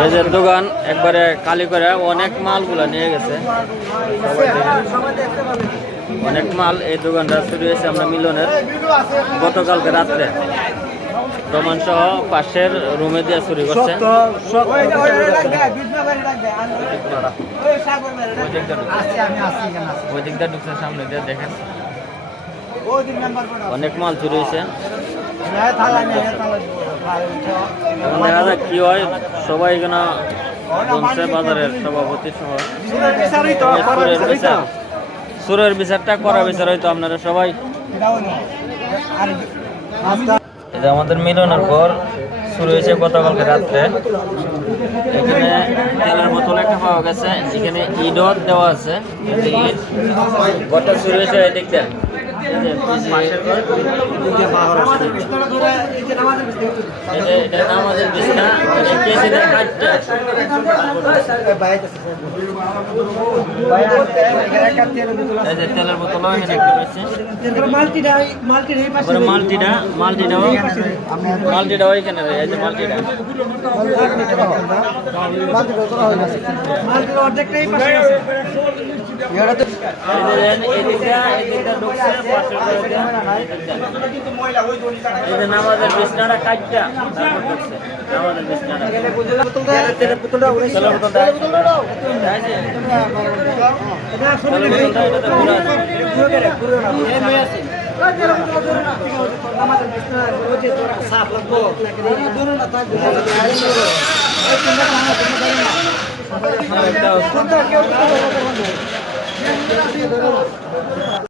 এই যে দোকান একবারে কালি করে অনেক মালগুলা নিয়ে গেছে, অনেক মাল। এই দোকানটা শুরু হয়েছে আমরা মিলনের গতকালকে রাত্রে, প্রমাণ সহ পাশের রুমে দিয়ে চুরি করছে। ওই দিকটা ঢুকছে, সামনে দিয়ে দেখেন অনেক মাল চুরি হয়েছে। দেখা যাক কি হয়। সবাই এখানে জমছে, বাজারের সভাপতি সহ সুরের বিচারটা করা বিচার হয়তো আপনারা সবাই। এটা আমাদের মিলনের পর শুরু হয়েছে গতকালকে রাত্রে। এখানে তেলের বোতল একটা পাওয়া গেছে, এখানে ইটও দেওয়া আছে। ইট গটা শুরু হয়েছে এই দিকটা। নামাজের বিছনা তেলের বোতল মাল্টিটাও এখানে রয়েছে। মাল্টিটা নামাজের বিছনাটা কাটটা নামাজের বিছনাটা